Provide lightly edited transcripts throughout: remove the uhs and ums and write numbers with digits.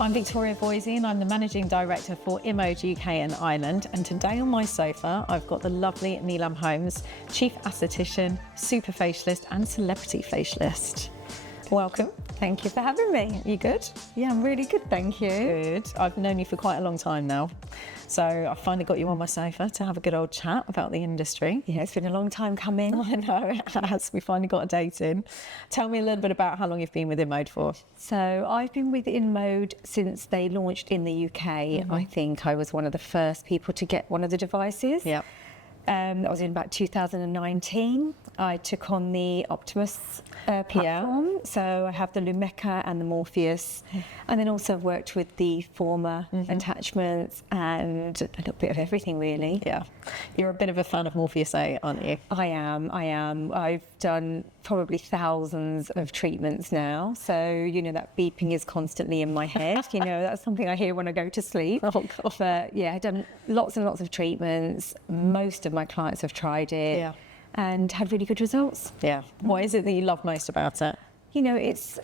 I'm Victoria Voysey and I'm the Managing Director for InMode UK and Ireland, and today on my sofa I've got the lovely Nilam Holmes, Chief Aesthetician, Super Facialist and Celebrity Facialist. Welcome. Thank you for having me. You good? Yeah, I'm really good, thank you. Good. I've known you for quite a long time now, so I finally got you on my sofa to have a good old chat about the industry. Yeah, it's been a long time coming. I know, it has. We finally got a date in. Tell me a little bit about how long you've been with InMode for. So I've been with InMode since they launched in the UK. I think I was one of the first people to get one of the devices. Yeah. That was in about 2019. I took on the Optimus platform. So I have the Lumecca and the Morpheus. And then also worked with the former attachments and a little bit of everything, really. Yeah. You're a bit of a fan of Morpheus 8, aren't you? I am. I've done probably thousands of treatments now. So, you know, that beeping is constantly in my head. You know, that's something I hear when I go to sleep. Oh, God. But yeah, I've done lots and lots of treatments. Most of my clients have tried it and had really good results. Yeah. What is it that you love most about it? You know, it's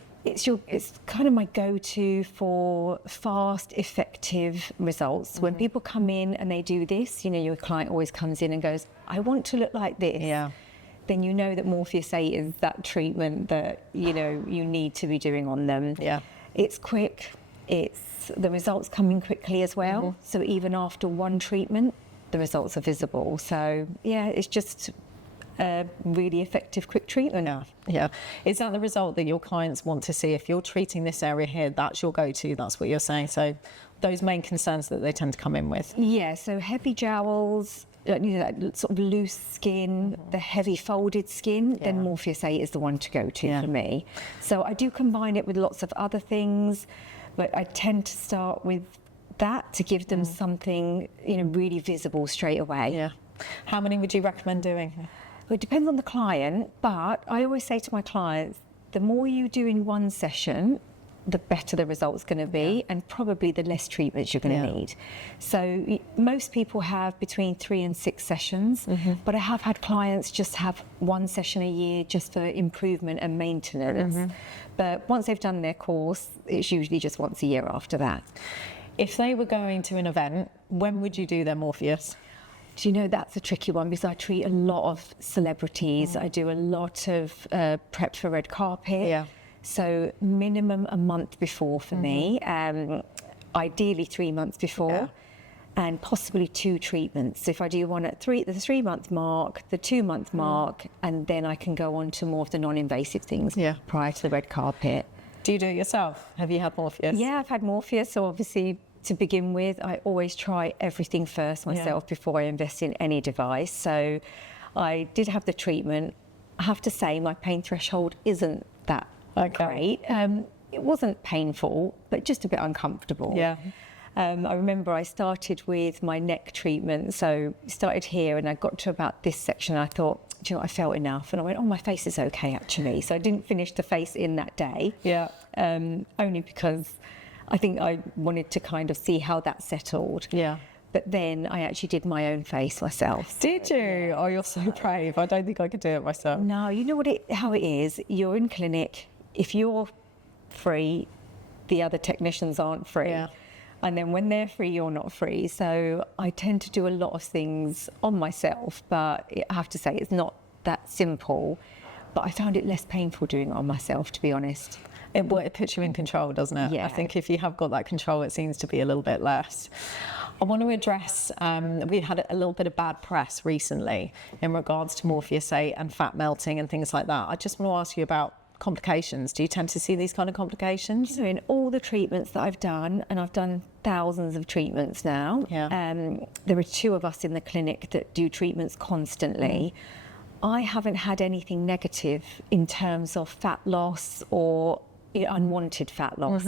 kind of my go-to for fast, effective results. When people come in and they do this, you know, your client always comes in and goes, I want to look like this. Yeah. Then you know that Morpheus 8 is that treatment that, you know, you need to be doing on them. Yeah. It's quick. It's the results coming quickly as well. So even after one treatment, the results are visible. So yeah, it's just a really effective, quick treatment. Yeah. Is that the result that your clients want to see? If you're treating this area here, that's your go-to, that's what you're saying. So those main concerns that they tend to come in with. Yeah, so heavy jowls, you know, that sort of loose skin, the heavy folded skin, then Morpheus 8 is the one to go to for me. So I do combine it with lots of other things, but I tend to start with that to give them something, you know, really visible straight away. Yeah. How many would you recommend doing? Well, it depends on the client, but I always say to my clients, the more you do in one session, the better the result's going to be, and probably the less treatments you're going to need. So most people have between 3 and 6 sessions, but I have had clients just have 1 session a year just for improvement and maintenance. But once they've done their course, it's usually just once a year after that. If they were going to an event, when would you do their Morpheus? Do you know, that's a tricky one because I treat a lot of celebrities. I do a lot of prep for red carpet. Yeah. So minimum a month before for me, ideally 3 months before, and possibly 2 treatments. If I do one at the 3-month mark, the 2-month mark, and then I can go on to more of the non-invasive things prior to the red carpet. Do you do it yourself? Have you had Morpheus? Yeah, I've had Morpheus. So obviously, to begin with, I always try everything first myself before I invest in any device. So I did have the treatment. I have to say my pain threshold isn't that great. It wasn't painful, but just a bit uncomfortable. Yeah. I remember I started with my neck treatment. So started here and I got to about this section. I thought, do you know what, I felt enough. And I went, oh, my face is okay, actually. So I didn't finish the face in that day. Yeah. Only because I think I wanted to kind of see how that settled. Yeah. But then I actually did my own face myself. Did you? Yeah. Oh, you're so brave. I don't think I could do it myself. No, you know how it is. You're in clinic. If you're free, the other technicians aren't free. Yeah. And then when they're free, you're not free. So I tend to do a lot of things on myself, but I have to say it's not that simple. But I found it less painful doing it on myself, to be honest. It puts you in control, doesn't it? Yeah. I think if you have got that control, it seems to be a little bit less. I want to address, we had a little bit of bad press recently in regards to Morpheus 8 and fat melting and things like that. I just want to ask you about complications. Do you tend to see these kind of complications? So in all the treatments that I've done, and I've done thousands of treatments now, there are 2 of us in the clinic that do treatments constantly. I haven't had anything negative in terms of fat loss or unwanted fat loss.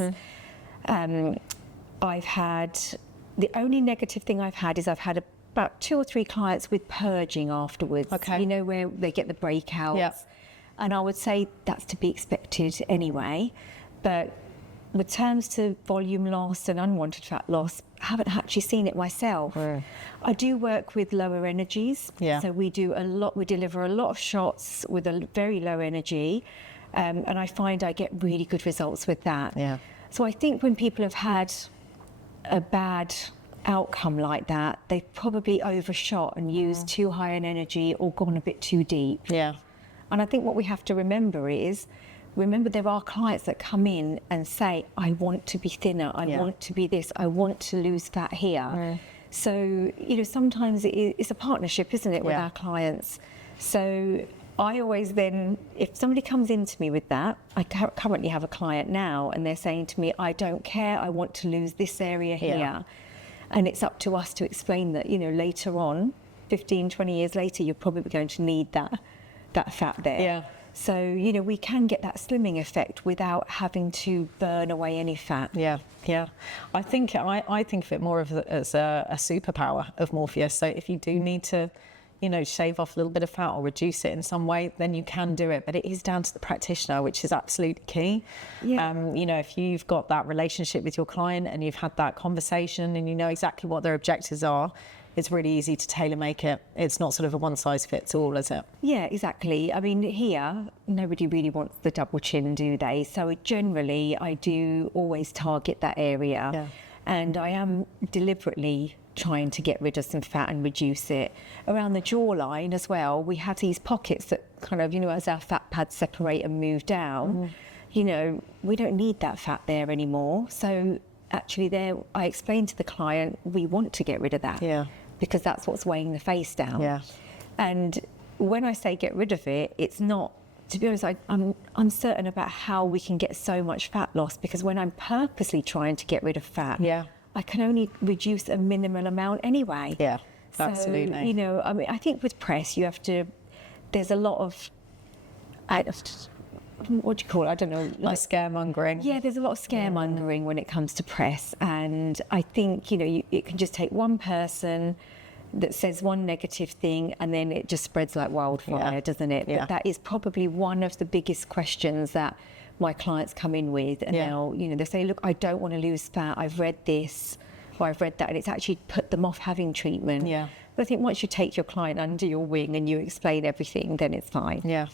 I've had, the only negative thing I've had is I've had about 2 or 3 clients with purging afterwards. You know, where they get the breakouts. And I would say that's to be expected anyway. But with terms to volume loss and unwanted fat loss, I haven't actually seen it myself. I do work with lower energies. So we deliver a lot of shots with a very low energy. And I find I get really good results with that. So I think when people have had a bad outcome like that, they've probably overshot and used too high an energy or gone a bit too deep. Yeah. And I think what we have to remember is, there are clients that come in and say, I want to be thinner, I want to be this, I want to lose fat here. So, sometimes it's a partnership, isn't it, with our clients? So I always then, if somebody comes into me with that, I currently have a client now and they're saying to me, I don't care, I want to lose this area here. And it's up to us to explain that, later on, 15, 20 years later, you're probably going to need that fat there. Yeah. So, we can get that slimming effect without having to burn away any fat. Yeah. I think of it more as a superpower of Morpheus. So if you do need to, shave off a little bit of fat or reduce it in some way, then you can do it. But it is down to the practitioner, which is absolutely key. Yeah. If you've got that relationship with your client and you've had that conversation and you know exactly what their objectives are, it's really easy to tailor make it. It's not sort of a one size fits all, is it? Yeah, exactly. I mean, here, nobody really wants the double chin, do they? So generally, I do always target that area. Yeah. And I am deliberately trying to get rid of some fat and reduce it. Around the jawline as well, we have these pockets that kind of, as our fat pads separate and move down, we don't need that fat there anymore. So actually there, I explained to the client, we want to get rid of that. Yeah. Because that's what's weighing the face down. Yeah. And when I say get rid of it, it's not, to be honest, I'm uncertain about how we can get so much fat loss, because when I'm purposely trying to get rid of fat, I can only reduce a minimal amount anyway. Yeah, so, absolutely. I think with press, there's a lot of, what do you call it? I don't know. Like scaremongering. Yeah, there's a lot of scaremongering when it comes to press. And I think, it can just take one person that says one negative thing and then it just spreads like wildfire, doesn't it? Yeah. But that is probably one of the biggest questions that my clients come in with. And they'll say, look, I don't want to lose fat. I've read this or I've read that. And it's actually put them off having treatment. Yeah. But I think once you take your client under your wing and you explain everything, then it's fine. Yeah.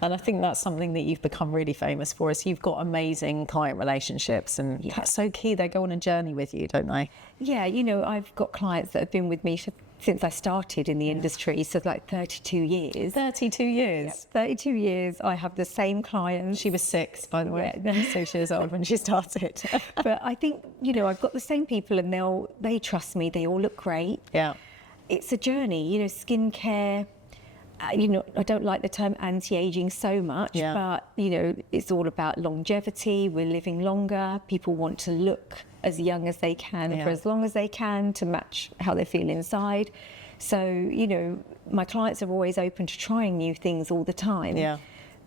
And I think that's something that you've become really famous for, is you've got amazing client relationships, and that's so key. They go on a journey with you, don't they? Yeah, I've got clients that have been with me since I started in the industry, so like 32 years. 32 years? Yeah, 32 years. I have the same client. She was 6, by the way, so she was old when she started. But I think, I've got the same people and they trust me. They all look great. Yeah. It's a journey, skincare. I don't like the term anti-aging so much, but, it's all about longevity. We're living longer. People want to look as young as they can for as long as they can to match how they feel inside. So, my clients are always open to trying new things all the time. Yeah.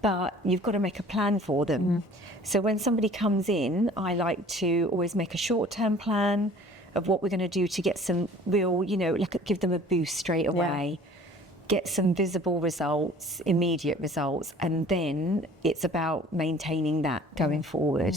But you've got to make a plan for them. So when somebody comes in, I like to always make a short-term plan of what we're going to do to get some real, give them a boost straight away, get some visible results, immediate results, and then it's about maintaining that going forward.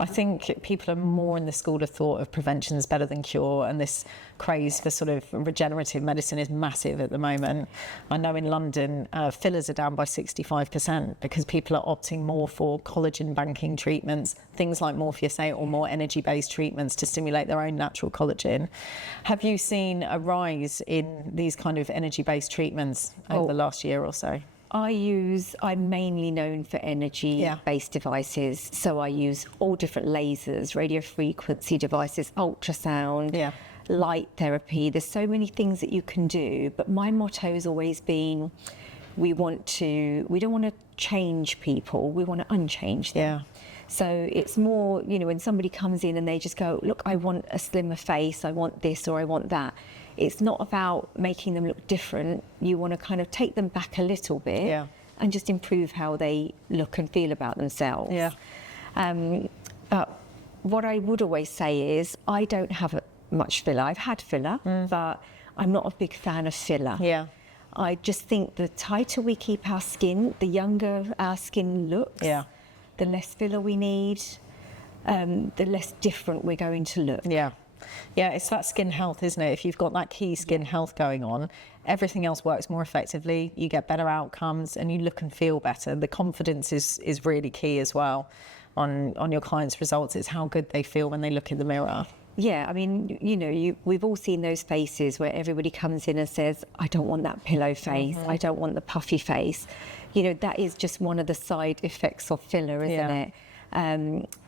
I think people are more in the school of thought of prevention is better than cure, and this craze for sort of regenerative medicine is massive at the moment. I know in London, fillers are down by 65% because people are opting more for collagen banking treatments, things like Morpheus 8 or more energy-based treatments to stimulate their own natural collagen. Have you seen a rise in these kind of energy-based over the last year or so? I'm mainly known for energy-based devices. So I use all different lasers, radiofrequency devices, ultrasound, light therapy. There's so many things that you can do. But my motto has always been, we don't want to change people, we want to unchange them. Yeah. So it's more, when somebody comes in and they just go, look, I want a slimmer face, I want this or I want that. It's not about making them look different. You want to kind of take them back a little bit and just improve how they look and feel about themselves. Yeah. But what I would always say is I don't have much filler. I've had filler, but I'm not a big fan of filler. Yeah. I just think the tighter we keep our skin, the younger our skin looks, the less filler we need, the less different we're going to look. Yeah. Yeah, it's that skin health, isn't it? If you've got that key skin health going on, everything else works more effectively, you get better outcomes and you look and feel better. The confidence is really key as well. on your clients' results. It's how good they feel when they look in the mirror. Yeah, I mean, you know, we've all seen those faces where everybody comes in and says, I don't want that pillow face, I don't want the puffy face. You know, that is just one of the side effects of filler, isn't it?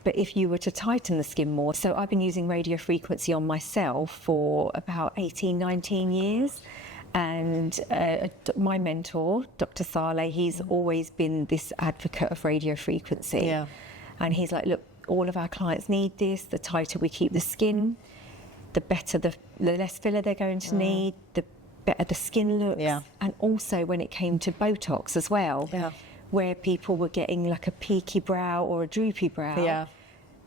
But if you were to tighten the skin more, so I've been using radiofrequency on myself for about 18, 19 years. And my mentor, Dr. Saleh, he's always been this advocate of radiofrequency. Yeah. And he's like, look, all of our clients need this. The tighter we keep the skin, the better, the less filler they're going to need, the better the skin looks. Yeah. And also when it came to Botox as well, where people were getting like a peaky brow or a droopy brow,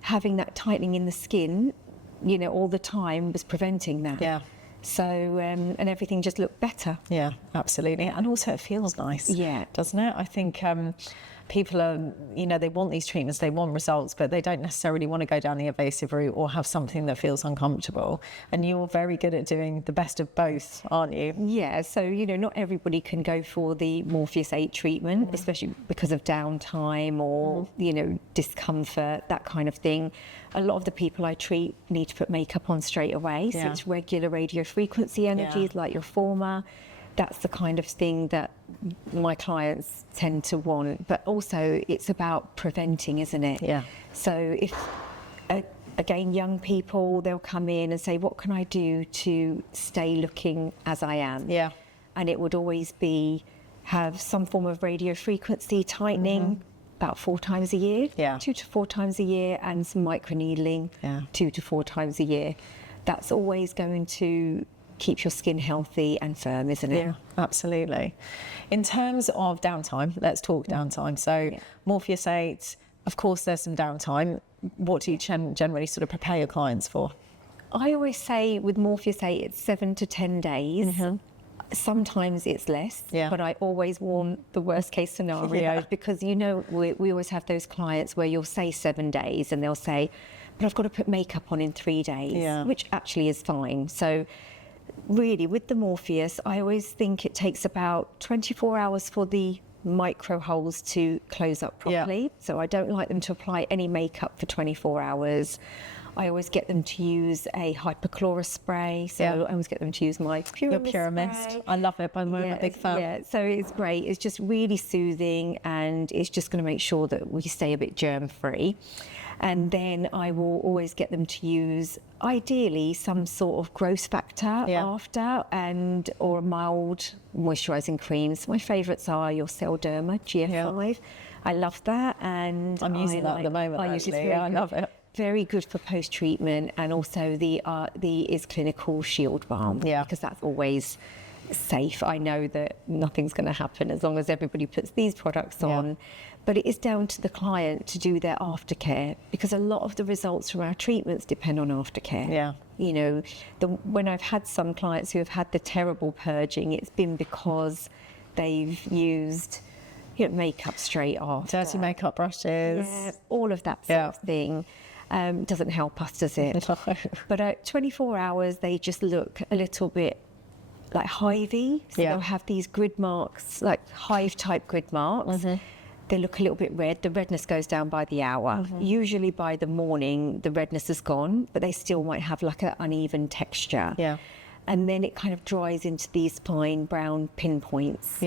having that tightening in the skin, you know, all the time was preventing that. Yeah. So, and everything just looked better. Yeah, absolutely. And also it feels nice, doesn't it? I think people are, you know, they want these treatments, they want results, but they don't necessarily want to go down the invasive route or have something that feels uncomfortable. And you're very good at doing the best of both, aren't you? Yeah, so, you know, not everybody can go for the Morpheus 8 treatment, especially because of downtime or, you know, discomfort, that kind of thing. A lot of the people I treat need to put makeup on straight away, so it's regular radiofrequency energies like your former. That's the kind of thing that my clients tend to want. But also it's about preventing, isn't it? Yeah. So if, again, young people, they'll come in and say, what can I do to stay looking as I am? Yeah. And it would always be have some form of radiofrequency tightening about 4 times a year, 2 to 4 times a year, and some microneedling 2 to 4 times a year. That's always going to keep your skin healthy and firm, isn't it? Yeah, absolutely. In terms of downtime, let's talk downtime. So Morpheus 8, of course there's some downtime. What do you generally sort of prepare your clients for? I always say with Morpheus 8 it's 7 to 10 days. Sometimes it's less, but I always warn the worst case scenario because, you know, we always have those clients where you'll say 7 days and they'll say, but I've got to put makeup on in 3 days, which actually is fine. So really with the Morpheus, I always think it takes about 24 hours for the micro holes to close up properly. So I don't like them to apply any makeup for 24 hours. I always get them to use a hypochlorous spray. So I always get them to use my Pure Mist. I love it, by the way, I'm a big fan. Yeah, so it's great. It's just really soothing and it's just going to make sure that we stay a bit germ-free. And then I will always get them to use, ideally, some sort of growth factor after, and or a mild moisturising creams. My favourites are your Celderma GF5. I love that, and I'm using that at the moment. I love it. Very good for post-treatment, and also the Is Clinical Shield Balm, because that's always safe. I know that nothing's going to happen as long as everybody puts these products on. But it is down to the client to do their aftercare, because a lot of the results from our treatments depend on aftercare. Yeah. You know, when I've had some clients who have had the terrible purging, it's been because they've used, you know, makeup straight off. Dirty makeup brushes. Yeah, all of that sort of thing. Doesn't help us, does it? No. But at 24 hours, they just look a little bit like hivey. So they'll have these grid marks, like hive-type grid marks. They look a little bit red. The redness goes down by the hour. Usually by the morning, the redness is gone, but they still might have like an uneven texture. And then it kind of dries into these fine brown pinpoints.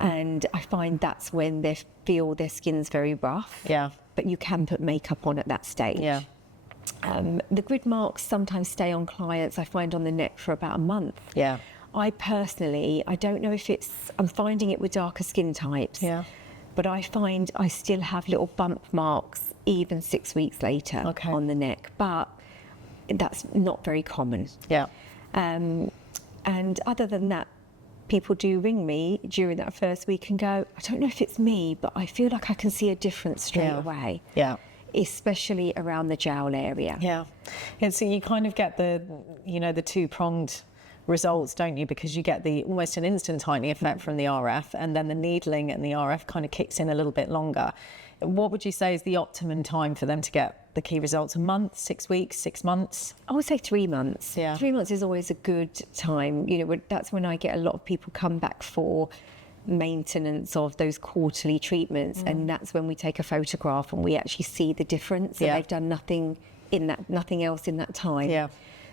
And I find that's when they feel their skin's very rough. But you can put makeup on at that stage. The grid marks sometimes stay on clients, I find, on the neck for about a month. I personally, I don't know if I'm finding it with darker skin types. But I find I still have little bump marks even 6 weeks later on the neck. But that's not very common. And other than that, people do ring me during that first week and go, I don't know if it's me, but I feel like I can see a difference straight away. Especially around the jowl area. And so you kind of get the, you know, the two-pronged results, don't you? Because you get the almost an instant tightening effect from the RF, and then the needling and the RF kind of kicks in a little bit longer. What would you say is the optimum time for them to get the key results? A month, 6 weeks, 6 months? I would say 3 months. 3 months is always a good time. You know, that's when I get a lot of people come back for maintenance of those quarterly treatments, and that's when we take a photograph and we actually see the difference, and they've done nothing else in that time. Yeah.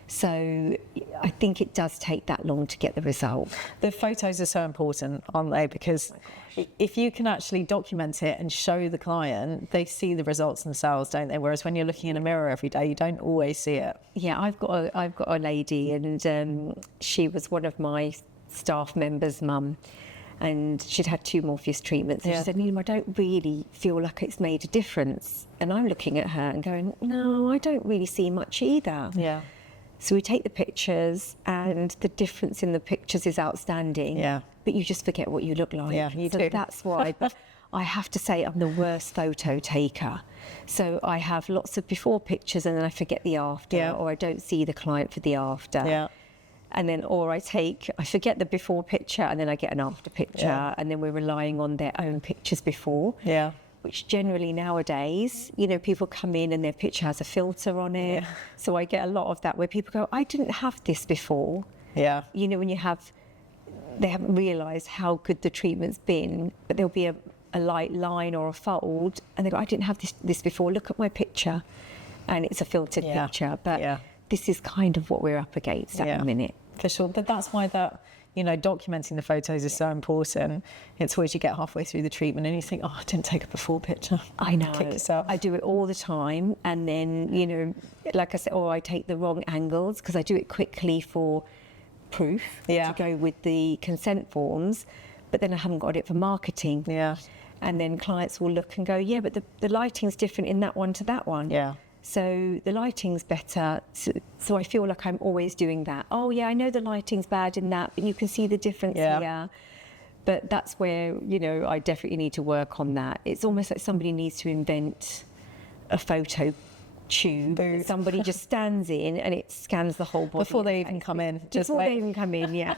So I think it does take that long to get the result. The photos are so important, aren't they? Because if you can actually document it and show the client, they see the results themselves, don't they? Whereas when you're looking in a mirror every day, you don't always see it. Yeah, I've got a lady, and she was one of my staff members' mum, and she'd had 2 Morpheus treatments, and she said, Nilam, I don't really feel like it's made a difference. And I'm looking at her and going, no, I don't really see much either. Yeah. So we take the pictures, and the difference in the pictures is outstanding. Yeah. But you just forget what you look like. Yeah, you do. That's why. But I have to say I'm the worst photo taker. So I have lots of before pictures, and then I forget the after, or I don't see the client for the after. Yeah. And then, or I forget the before picture, and then I get an after picture, and then we're relying on their own pictures before. Yeah. Which generally nowadays, people come in and their picture has a filter on it. Yeah. So I get a lot of that where people go, I didn't have this before. Yeah. When they haven't realised how good the treatment's been, but there'll be a light line or a fold, and they go, I didn't have this before, look at my picture. And it's a filtered picture. But this is kind of what we're up against at the minute. For sure. But that's why documenting the photos is so important. It's always you get halfway through the treatment and you think, I didn't take a before picture. I know. Kick yourself. I do it all the time. And then, like I said, or I take the wrong angles because I do it quickly for proof to go with the consent forms, but then I haven't got it for marketing. Yeah. And then clients will look and go, but the lighting's different in that one to that one. Yeah. So the lighting's better, so I feel like I'm always doing that. Oh yeah, I know the lighting's bad in that, but you can see the difference here. But that's where, I definitely need to work on that. It's almost like somebody needs to invent a photo tube that somebody just stands in and it scans the whole body. Before they even come in. They even come in,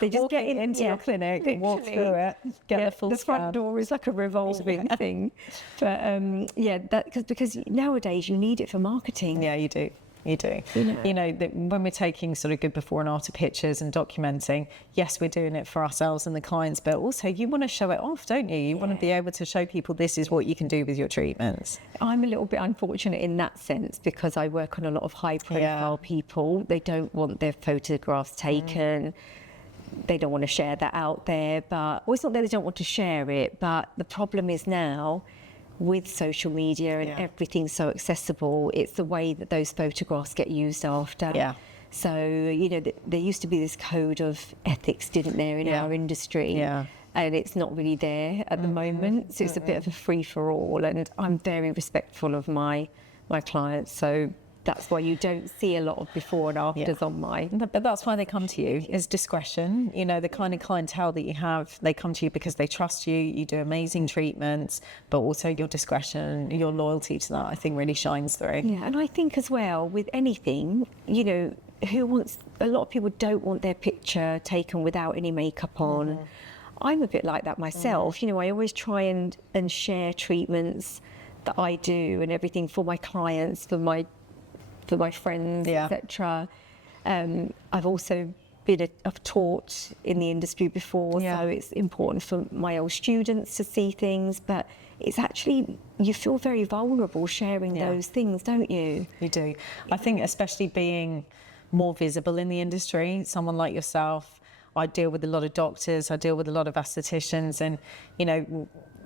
They just get into your clinic, walk through it, get the full scan. The front door is like a revolving thing. But because nowadays you need it for marketing. Yeah, you do. You do. When we're taking sort of good before and after pictures and documenting, yes, we're doing it for ourselves and the clients, but also you want to show it off, don't you? You want to be able to show people this is what you can do with your treatments. I'm a little bit unfortunate in that sense because I work on a lot of high profile people. They don't want their photographs taken. They don't want to share that out there, but it's not that they don't want to share it, but the problem is now with social media and everything so accessible, it's the way that those photographs get used after. Yeah. So, there used to be this code of ethics, didn't there, in our industry? Yeah. And it's not really there at the moment. So it's a bit of a free-for-all, and I'm very respectful of my clients. So that's why you don't see a lot of before and afters on mine. But that's why they come to you, is discretion. The kind of clientele that you have, they come to you because they trust you, you do amazing treatments, but also your discretion, your loyalty to that, I think really shines through. Yeah, and I think as well, with anything, a lot of people don't want their picture taken without any makeup on. I'm a bit like that myself. I always try and share treatments that I do and everything for my clients, for my friends, etc. I've also I've taught in the industry before, so it's important for my old students to see things, but it's actually, you feel very vulnerable sharing those things, don't you? You do. I think especially being more visible in the industry, someone like yourself, I deal with a lot of doctors, I deal with a lot of aestheticians, and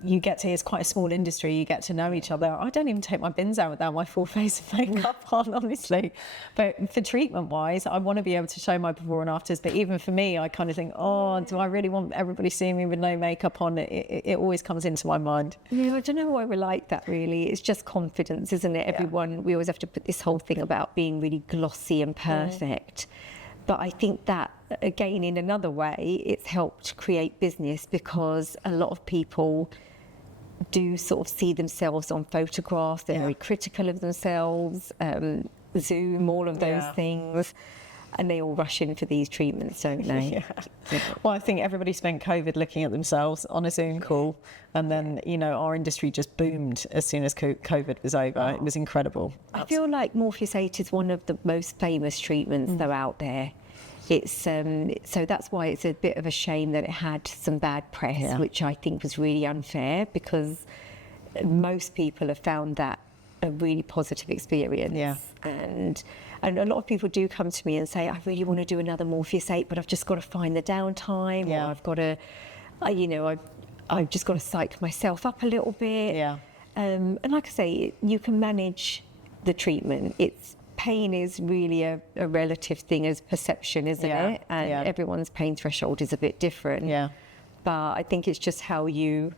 you get to, it's quite a small industry, you get to know each other. I don't even take my bins out without my full face of makeup on, honestly. But for treatment wise, I want to be able to show my before and afters. But even for me, I kind of think, do I really want everybody seeing me with no makeup on? It always comes into my mind. Yeah, I don't know why we're like that, really. It's just confidence, isn't it? Everyone, we always have to put this whole thing about being really glossy and perfect. But I think that, again, in another way, it's helped create business because a lot of people do sort of see themselves on photographs. They're very critical of themselves, Zoom, all of those things. And they all rush in for these treatments, don't they? Well, I think everybody spent COVID looking at themselves on a Zoom call. And then, our industry just boomed as soon as COVID was over. It was incredible. I feel like Morpheus 8 is one of the most famous treatments that are out there. It's so that's why it's a bit of a shame that it had some bad press, which I think was really unfair, because most people have found that a really positive experience. Yeah. And a lot of people do come to me and say, I really want to do another Morpheus 8, but I've just got to find the downtime, or I've got to, I've just got to psych myself up a little bit. Yeah. And like I say, you can manage the treatment. Pain is really a relative thing as perception, isn't it? And everyone's pain threshold is a bit different. Yeah. But I think it's just how you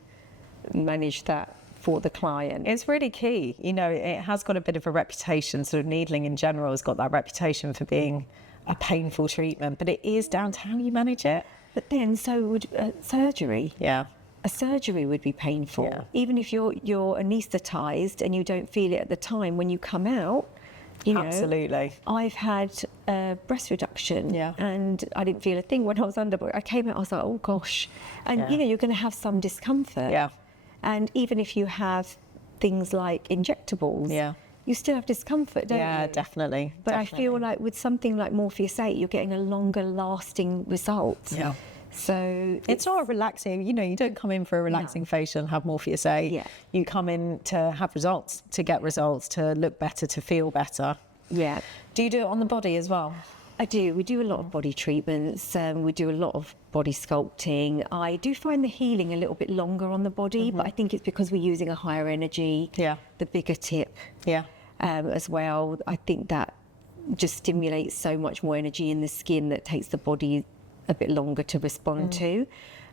manage that for the client. It's really key. It has got a bit of a reputation, sort of needling in general has got that reputation for being a painful treatment, but it is down to how you manage it. But then so would surgery. Yeah. A surgery would be painful. Even if you're anaesthetised and you don't feel it at the time, when you come out, Absolutely. I've had breast reduction and I didn't feel a thing when I was under, but I came out, I was like, oh gosh. And you're going to have some discomfort. Yeah. And even if you have things like injectables, you still have discomfort, don't you? Yeah, definitely. But I feel like with something like Morpheus 8, you're getting a longer lasting result. Yeah. So it's not a relaxing, you don't come in for a relaxing facial and have Morpheus 8. Yeah. You come in to have results, to get results, to look better, to feel better. Yeah. Do you do it on the body as well? I do. We do a lot of body treatments. We do a lot of body sculpting. I do find the healing a little bit longer on the body, but I think it's because we're using a higher energy, the bigger tip as well. I think that just stimulates so much more energy in the skin that takes the body a bit longer to respond to.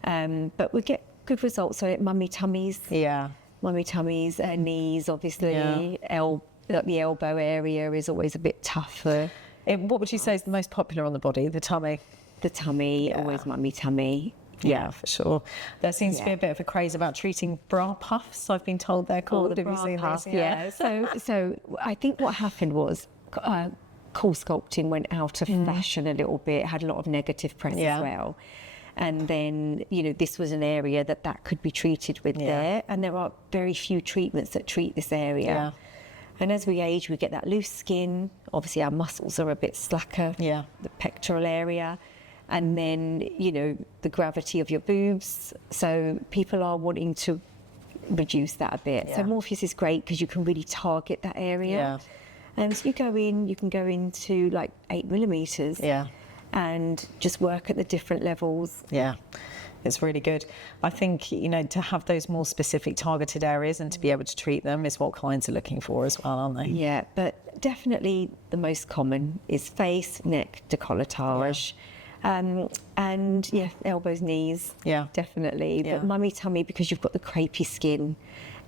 But we get good results. So mummy tummies. Yeah. Mummy tummies, knees, obviously. The elbow area is always a bit tougher. What would you say is the most popular on the body? The tummy? The tummy, always mummy tummy. Yeah, for sure. There seems to be a bit of a craze about treating bra puffs. I've been told they're called. Have you seen puff, these? Yeah. So I think what happened was cool sculpting went out of fashion a little bit. It had a lot of negative press as well. And then, this was an area that could be treated with there. And there are very few treatments that treat this area. Yeah. And as we age, we get that loose skin. Obviously, our muscles are a bit slacker, the pectoral area. And then, the gravity of your boobs. So people are wanting to reduce that a bit. So Morpheus is great because you can really target that area. And so you can go into like 8 millimeters. And just work at the different levels. Yeah. It's really good. I think, to have those more specific targeted areas and to be able to treat them is what clients are looking for as well, aren't they? Yeah, but definitely the most common is face, neck, décolletage. And elbows, knees. Yeah. Definitely. But mummy tummy, because you've got the crepey skin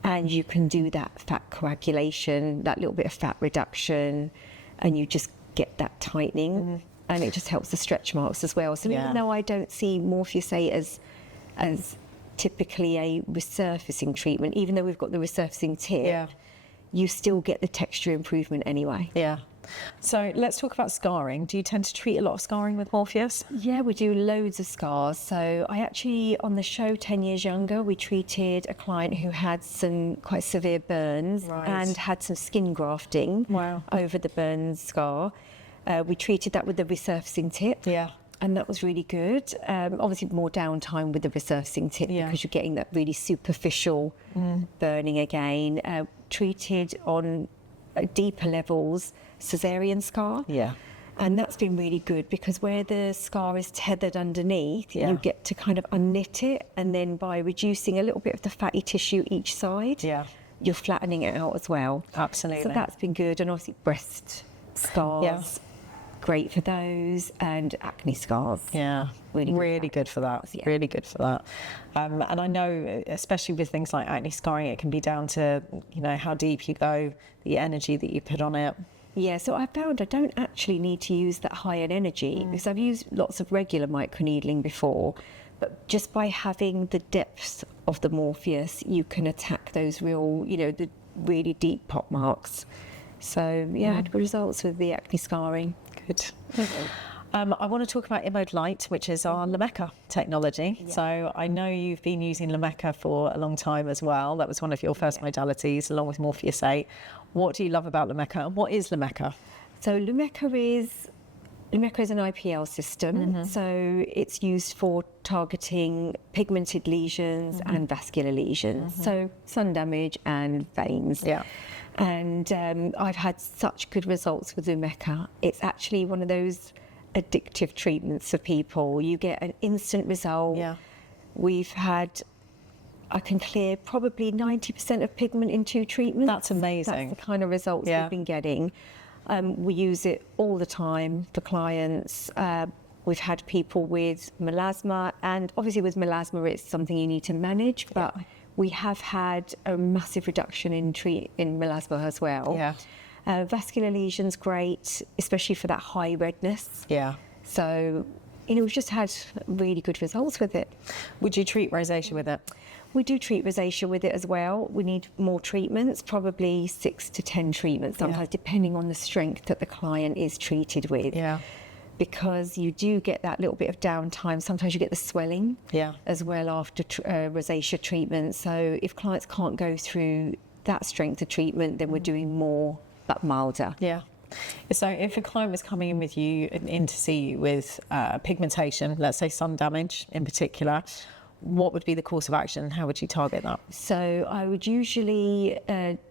and you can do that fat coagulation, that little bit of fat reduction, and you just get that tightening. And it just helps the stretch marks as well. So even though I don't see Morpheus 8 as typically a resurfacing treatment, even though we've got the resurfacing tip, you still get the texture improvement anyway. Yeah. So let's talk about scarring. Do you tend to treat a lot of scarring with Morpheus? Yeah, we do loads of scars. So I actually, on the show 10 Years Younger, we treated a client who had some quite severe burns and had some skin grafting over the burn scar. We treated that with the resurfacing tip. Yeah. And that was really good. Obviously more downtime with the resurfacing tip because you're getting that really superficial burning again. Treated on deeper levels, cesarean scar. Yeah. And that's been really good because where the scar is tethered underneath, you get to kind of unknit it. And then by reducing a little bit of the fatty tissue each side, you're flattening it out as well. Absolutely. So that's been good. And obviously breast scars. Great for those, and acne scars. Yeah, really good for that. Yeah. Really good for that. And I know, especially with things like acne scarring, it can be down to how deep you go, the energy that you put on it. Yeah, so I found I don't actually need to use that high-end energy because I've used lots of regular microneedling before, but just by having the depth of the Morpheus, you can attack those real, the really deep pop marks. So I had good results with the acne scarring. Good. I want to talk about InMode Light, which is our Lumecca technology. Yeah. So I know you've been using Lumecca for a long time as well. That was one of your first modalities, along with Morpheus 8. What do you love about Lumecca? And what is Lumecca? So Lumecca is Lumecca is an IPL system, so it's used for targeting pigmented lesions and vascular lesions, so sun damage and veins. Yeah. And I've had such good results with Lumecca. It's actually one of those addictive treatments for people. You get an instant result. Yeah. I can clear probably 90% of pigment in 2 treatments. That's amazing. That's the kind of results we've been getting. We use it all the time for clients. We've had people with melasma, and obviously with melasma it's something you need to manage, but we have had a massive reduction in melasma as well. Yeah. Vascular lesions, great, especially for that high redness. Yeah. So, we've just had really good results with it. Would you treat rosacea with it? We do treat rosacea with it as well. We need more treatments, probably 6 to 10 treatments sometimes, depending on the strength that the client is treated with. Yeah. Because you do get that little bit of downtime. Sometimes you get the swelling as well after rosacea treatment. So if clients can't go through that strength of treatment, then we're doing more but milder. Yeah. So if a client was coming in to see you with pigmentation, let's say sun damage in particular, what would be the course of action? How would you target that? So I would usually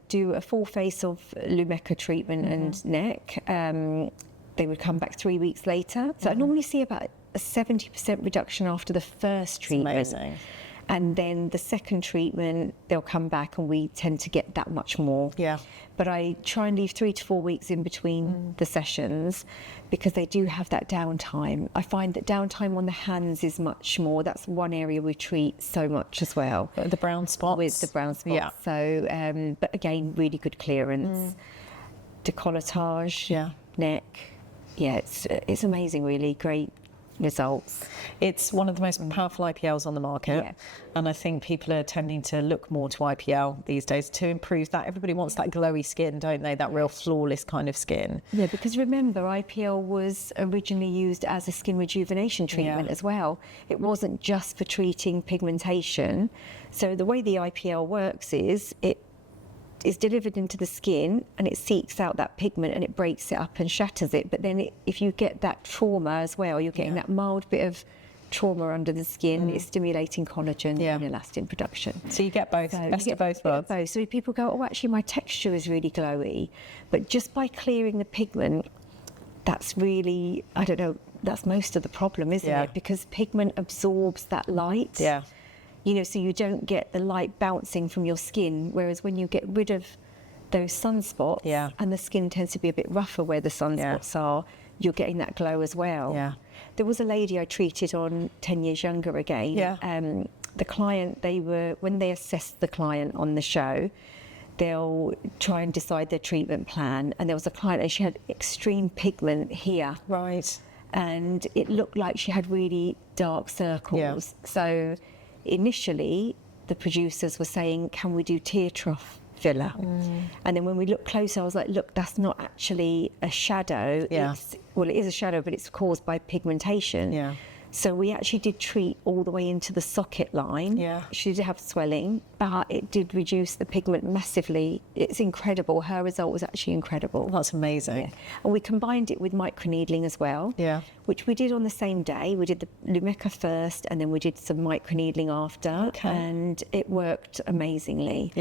do a full face of Lumecca treatment and neck. They would come back 3 weeks later. So I normally see about a 70% reduction after the first treatment. That's amazing. And then the second treatment, they'll come back and we tend to get that much more. Yeah. But I try and leave 3 to 4 weeks in between the sessions because they do have that downtime. I find that downtime on the hands is much more. That's one area we treat so much as well. The brown spots? With the brown spots. Yeah. So, but again, really good clearance. Décolletage, neck. Yeah, it's amazing, really. Great results. It's one of the most powerful IPLs on the market, and I think people are tending to look more to IPL these days to improve that. Everybody wants that glowy skin, don't they? That real flawless kind of skin. Yeah, because remember, IPL was originally used as a skin rejuvenation treatment as well. It wasn't just for treating pigmentation. So the way the IPL works is it is delivered into the skin and it seeks out that pigment and it breaks it up and shatters it. But then if you get that trauma as well, you're getting that mild bit of trauma under the skin. It's stimulating collagen and elastin production. So you get both, best of both worlds. So people go, oh, actually my texture is really glowy. But just by clearing the pigment, that's really, I don't know, that's most of the problem, isn't it? Because pigment absorbs that light. Yeah. So you don't get the light bouncing from your skin, whereas when you get rid of those sunspots, and the skin tends to be a bit rougher where the sunspots are, you're getting that glow as well. Yeah. There was a lady I treated on 10 Years Younger again. Yeah. The client, when they assess the client on the show, they'll try and decide their treatment plan. And there was a client, and she had extreme pigment here. Right. And it looked like she had really dark circles. So initially, the producers were saying, can we do tear trough filler? And then when we looked closer, I was like, look, that's not actually a shadow. Well, it is a shadow, but it's caused by pigmentation. So we actually did treat all the way into the socket line. She did have swelling, but it did reduce the pigment massively. It's incredible. Her result was actually incredible. That's amazing. And we combined it with microneedling as well, which we did on the same day. We did the Lumecca first, and then we did some microneedling after, and it worked amazingly.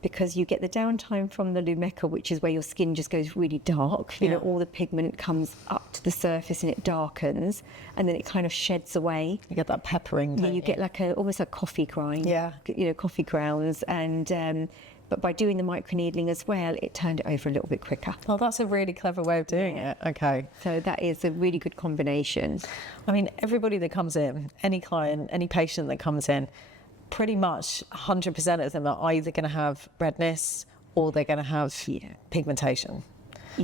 Because you get the downtime from the Lumecca, which is where your skin just goes really dark. You know, all the pigment comes up to the surface and it darkens, and then it kind of sheds away. You get that peppering. You get like almost a coffee grind. Coffee grounds. And but by doing the microneedling as well, it turned it over a little bit quicker. Oh, that's a really clever way of doing it. Okay. So that is a really good combination. I mean, everybody that comes in, any client, any patient that comes in, pretty much 100% of them are either going to have redness or they're going to have pigmentation.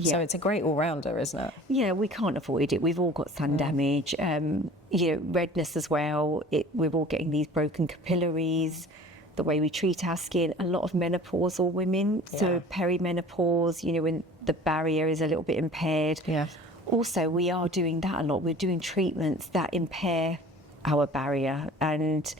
So it's a great all-rounder, isn't it? Yeah, we can't avoid it. We've all got sun damage, redness as well. We're all getting these broken capillaries. The way we treat our skin, a lot of menopausal women, so perimenopause, when the barrier is a little bit impaired. Also, we are doing that a lot. We're doing treatments that impair our barrier, and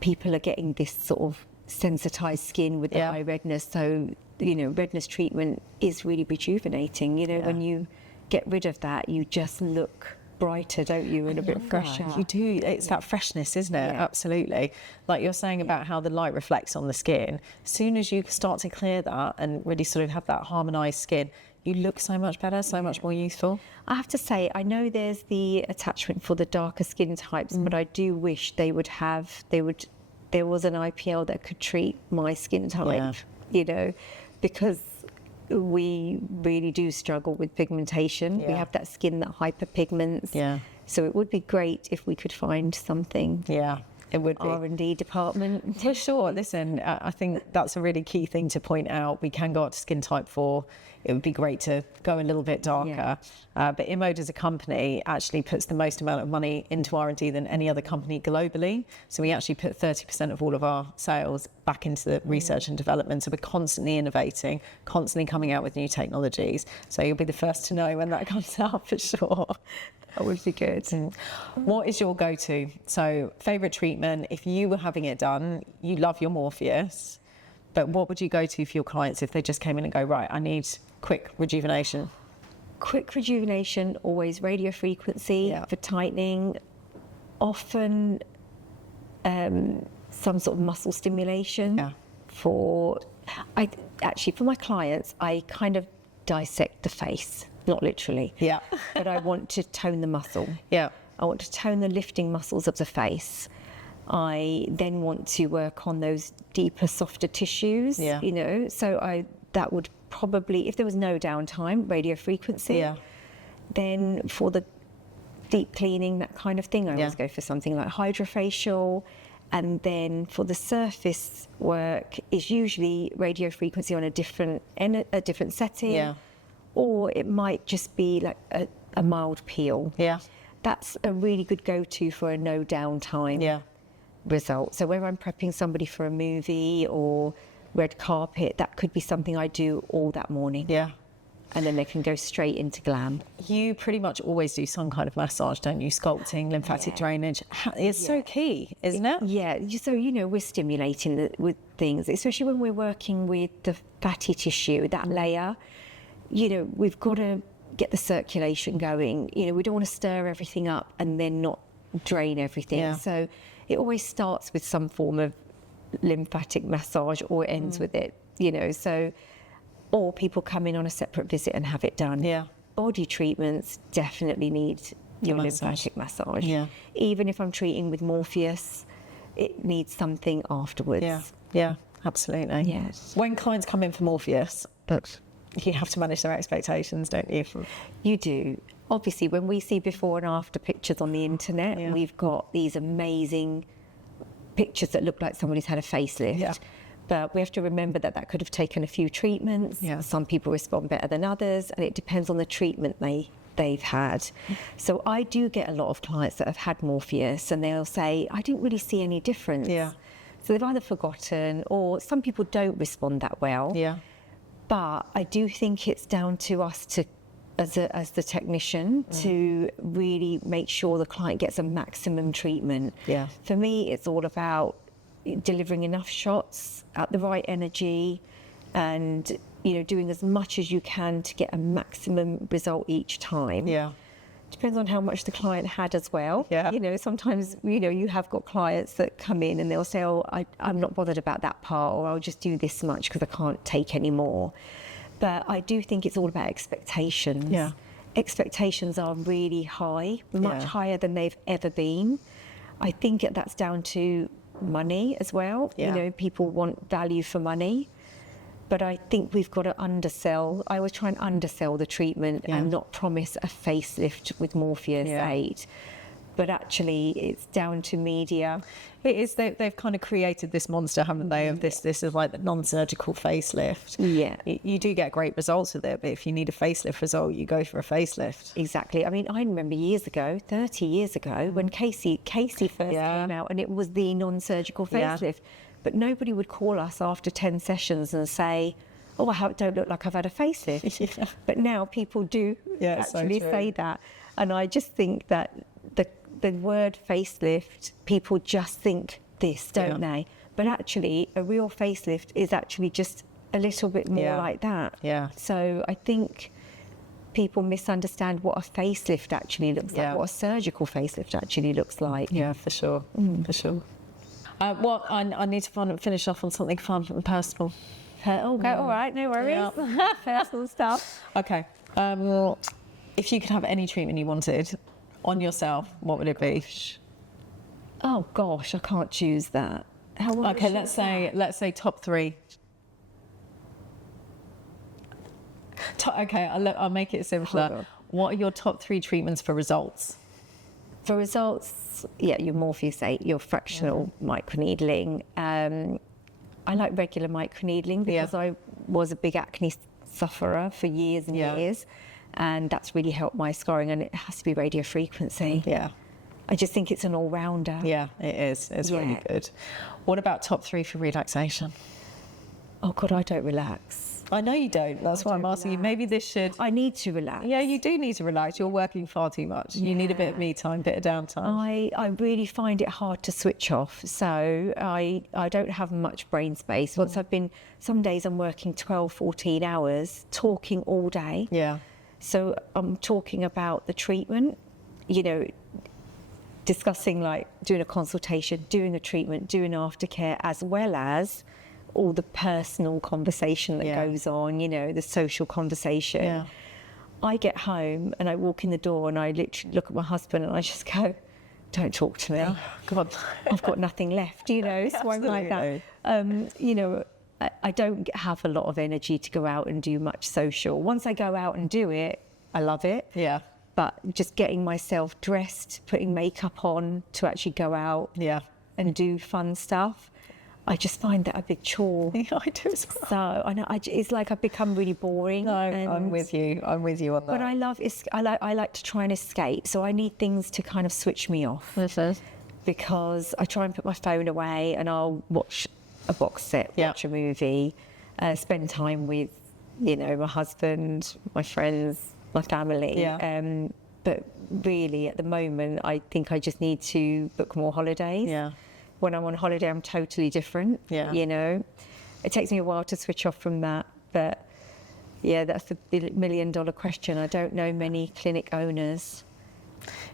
people are getting this sort of sensitized skin with the high redness. So, redness treatment is really rejuvenating. When you get rid of that, you just look brighter, don't you, and a bit fresher. You do. It's that freshness, isn't it? Yeah. Absolutely. Like you're saying about how the light reflects on the skin. As soon as you start to clear that and really sort of have that harmonised skin, you look so much better, so much more youthful. I have to say, I know there's the attachment for the darker skin types, but I do wish there was an IPL that could treat my skin type, you know, because we really do struggle with pigmentation. We have that skin that hyperpigments. So it would be great if we could find something. It would be. R&D department. For sure. Listen, I think that's a really key thing to point out. We can go up to skin type 4. It would be great to go a little bit darker. But InMode as a company actually puts the most amount of money into R&D than any other company globally. So we actually put 30% of all of our sales back into the research and development. So we're constantly innovating, constantly coming out with new technologies. So you'll be the first to know when that comes out, for sure. That would be good. What is your go-to? So favourite treatment, if you were having it done, you love your Morpheus, but what would you go to for your clients if they just came in and go, right, I need quick rejuvenation? Quick rejuvenation, always radiofrequency for tightening, often some sort of muscle stimulation. For my clients, I kind of dissect the face. Not literally, but I want to tone the muscle. I want to tone the lifting muscles of the face. I then want to work on those deeper, softer tissues, you know. So that would probably, if there was no downtime, radiofrequency. Then for the deep cleaning, that kind of thing, I always go for something like hydrofacial. And then for the surface work, is usually radiofrequency on a different setting. Or it might just be like a mild peel. That's a really good go-to for a no downtime result. So where I'm prepping somebody for a movie or red carpet, that could be something I do all that morning. And then they can go straight into glam. You pretty much always do some kind of massage, don't you? Sculpting, lymphatic drainage. It's so key, isn't it? So, you know, we're stimulating with things, especially when we're working with the fatty tissue, that layer. You know, we've got to get the circulation going. You know, we don't want to stir everything up and then not drain everything. So it always starts with some form of lymphatic massage or it ends with it, you know. So, or people come in on a separate visit and have it done. Body treatments definitely need your lymphatic massage. Even if I'm treating with Morpheus, it needs something afterwards. Absolutely. When clients come in for Morpheus, you have to manage their expectations, don't you? You do. Obviously, when we see before and after pictures on the internet, we've got these amazing pictures that look like somebody's had a facelift. But we have to remember that could have taken a few treatments. Some people respond better than others, and it depends on the treatment they've had. So I do get a lot of clients that have had Morpheus, and they'll say, I didn't really see any difference. So they've either forgotten, or some people don't respond that well. But I do think it's down to us to, as the technician, to really make sure the client gets a maximum treatment. For me, it's all about delivering enough shots at the right energy, and you know, doing as much as you can to get a maximum result each time. Depends on how much the client had as well. You know, sometimes, you know, you have got clients that come in and they'll say, oh, I'm not bothered about that part, or I'll just do this much because I can't take any more. But I do think it's all about expectations. Expectations are really high, much higher than they've ever been. I think that's down to money as well. You know, people want value for money. But I think we've got to undersell. I always try and undersell the treatment and not promise a facelift with Morpheus 8. But actually, it's down to media. It is. They've kind of created this monster, haven't they? Of this is like the non-surgical facelift. You do get great results with it, but if you need a facelift result, you go for a facelift. Exactly. I mean, I remember years ago, 30 years ago, when Casey first came out, and it was the non-surgical facelift. But nobody would call us after 10 sessions and say, oh, I don't look like I've had a facelift. But now people do actually say that. And I just think that the word facelift, people just think this, don't they? But actually, a real facelift is actually just a little bit more like that. So I think people misunderstand what a facelift actually looks like, what a surgical facelift actually looks like. Yeah, for sure, for sure. I need to finish off on something fun and personal. All right, no worries. Yeah. Personal stuff. Okay. If you could have any treatment you wanted on yourself, what would it be? Oh gosh, I can't choose that. Okay, let's say top 3. Okay, I'll make it simpler. What are your top 3 treatments for results? For results, your Morpheus 8, your fractional microneedling. I like regular microneedling because I was a big acne sufferer for years and years, and that's really helped my scarring, and it has to be radiofrequency. Yeah. I just think it's an all-rounder. Yeah, it is. It's really good. What about top 3 for relaxation? Oh God, I don't relax. I know you don't. That's why I'm asking you. Maybe this should... I need to relax. Yeah, you do need to relax. You're working far too much. You need a bit of me time, bit of downtime. I really find it hard to switch off. So I don't have much brain space. Once some days I'm working 12, 14 hours, talking all day. Yeah. So I'm talking about the treatment, discussing like doing a consultation, doing a treatment, doing aftercare, as well as all the personal conversation that goes on, the social conversation. Yeah. I get home and I walk in the door and I literally look at my husband and I just go, don't talk to me. Oh, God. I've got nothing left, so I'm like that. I don't have a lot of energy to go out and do much social. Once I go out and do it, I love it. Yeah. But just getting myself dressed, putting makeup on to actually go out and do fun stuff, I just find that a big chore. Yeah, I do as well. So I know it's like I've become really boring. No, I'm with you. I'm with you on that. But I like to try and escape. So I need things to kind of switch me off. Because I try and put my phone away and I'll watch a box set, watch a movie, spend time with, my husband, my friends, my family. Yeah. But really, at the moment, I think I just need to book more holidays. Yeah. When I'm on holiday, I'm totally different. Yeah. It takes me a while to switch off from that. But yeah, that's the $1 million question. I don't know many clinic owners.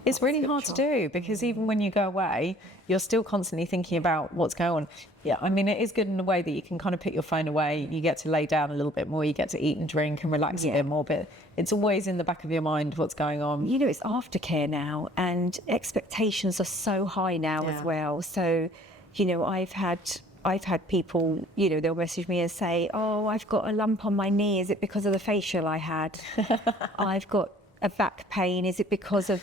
It's really hard to do because even when you go away, you're still constantly thinking about what's going on. Yeah, I mean, it is good in a way that you can kind of put your phone away. You get to lay down a little bit more. You get to eat and drink and relax a bit more. But it's always in the back of your mind what's going on. It's aftercare now, and expectations are so high now as well. So, I've had people, they'll message me and say, "Oh, I've got a lump on my knee. Is it because of the facial I had? I've got a back pain. Is it because of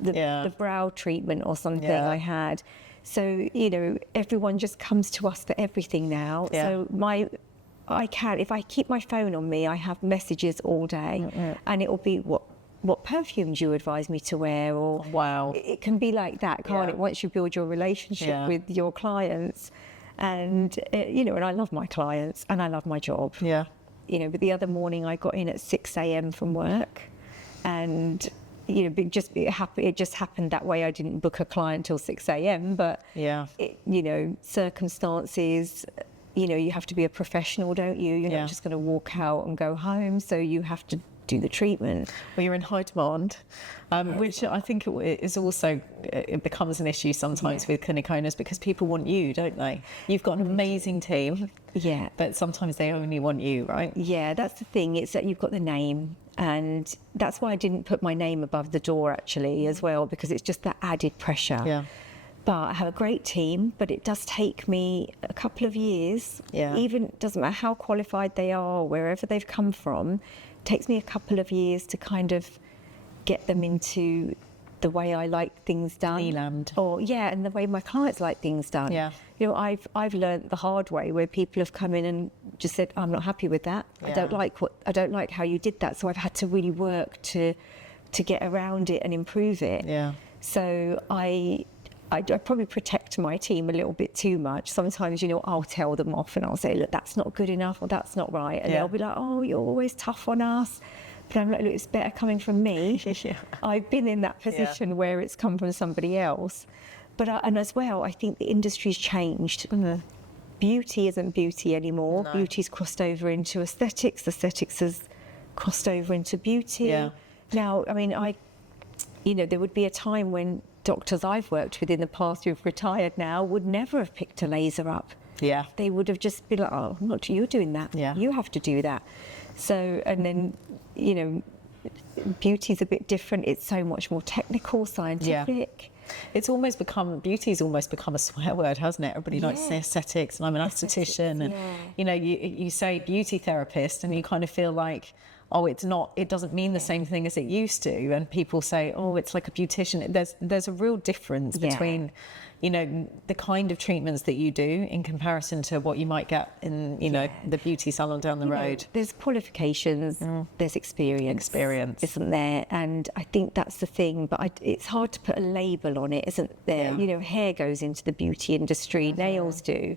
the brow treatment or something I had?" So, everyone just comes to us for everything now. Yeah. So if I keep my phone on me, I have messages all day, and it will be what perfume do you advise me to wear? Or it can be like that, can't it? Once you build your relationship with your clients, and and I love my clients and I love my job. Yeah. But the other morning I got in at 6 a.m. from work, and it just happened that way. I didn't book a client till 6 a.m. But circumstances. You have to be a professional, don't you? You're not just going to walk out and go home. So you have to do the treatment. Well, you're in high demand, which I think is also, it becomes an issue sometimes with clinic owners because people want you, don't they? You've got an amazing team. Yeah. But sometimes they only want you, right? Yeah, that's the thing. It's that you've got the name. And that's why I didn't put my name above the door actually as well, because it's just that added pressure. Yeah. But I have a great team, but it does take me a couple of years. Yeah. Even doesn't matter how qualified they are or wherever they've come from, it takes me a couple of years to kind of get them into the way I like things done. Nilam. And the way my clients like things done. Yeah. I've learned the hard way where people have come in and just said, "I'm not happy with that. Yeah. I don't like how you did that." So I've had to really work to get around it and improve it. Yeah. So I probably protect my team a little bit too much. Sometimes, I'll tell them off and I'll say, "Look, that's not good enough," or "That's not right." And they'll be like, "Oh, you're always tough on us." But I'm like, "Look, it's better coming from me." I've been in that position where it's come from somebody else. But and as well, I think the industry's changed. Beauty isn't beauty anymore. No. Beauty's crossed over into aesthetics. Aesthetics has crossed over into beauty. Yeah. Now, I mean, there would be a time when doctors I've worked with in the past who've retired now would never have picked a laser up. Yeah. They would have just been like, oh, not you're doing that. Yeah. You have to do that. So, and then, beauty's a bit different. It's so much more technical, scientific. It's almost become, beauty's almost become a swear word, hasn't it? Everybody likes to say aesthetics, and I'm an aesthetician, and you say beauty therapist, and you kind of feel like, oh, it doesn't mean the same thing as it used to. And people say, oh, it's like a beautician. There's a real difference between, the kind of treatments that you do in comparison to what you might get in, the beauty salon down the road. There's qualifications, there's experience, isn't there? And I think that's the thing, but it's hard to put a label on it, isn't there? Yeah. Hair goes into the beauty industry, nails do.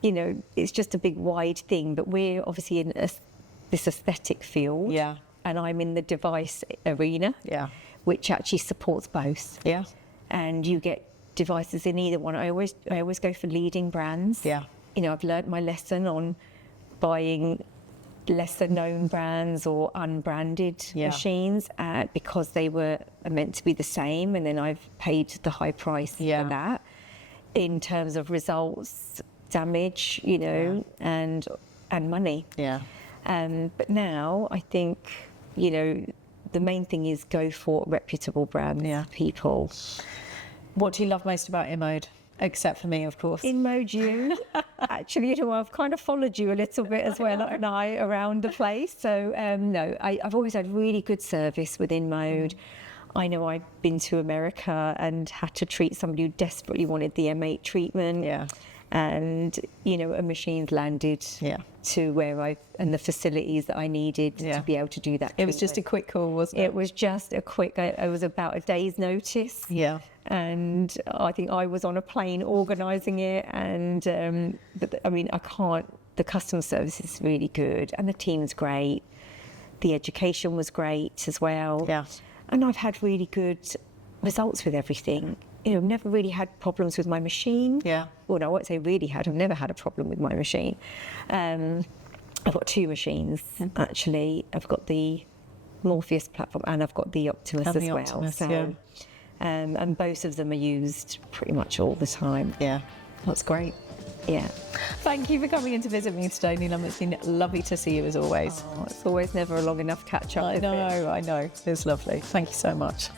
It's just a big wide thing, but we're obviously in this aesthetic field. Yeah. And I'm in the device arena, which actually supports both. Yeah. And you get devices in either one. I always go for leading brands. Yeah. I've learnt my lesson on buying lesser known brands or unbranded machines because they were meant to be the same, and then I've paid the high price for that in terms of results, damage, and money. Yeah. But now I think, the main thing is go for reputable brands, people. What do you love most about InMode? Except for me, of course. InMode you. Actually, I've kind of followed you a little bit as well, and I around the place. So, no, I've always had really good service with InMode. I know I've been to America and had to treat somebody who desperately wanted the M8 treatment. Yeah. And, a machine's landed to where and the facilities that I needed to be able to do that. It was just a quick call, wasn't it? It was just a quick, I was about a day's notice. Yeah. And I think I was on a plane organising it. And, but I mean, the customer service is really good and the team's great. The education was great as well. Yeah. And I've had really good results with everything. Never really had problems with my machine. Yeah. Well, no, I won't say really had. I've never had a problem with my machine. I've got two machines, actually. I've got the Morpheus platform and I've got the Optimus as well. Optimus, and both of them are used pretty much all the time. Yeah, that's great. Yeah. Thank you for coming in to visit me today, Nilam. It's been lovely to see you as always. It's always never a long enough catch up. I know. It's lovely. Thank you so much.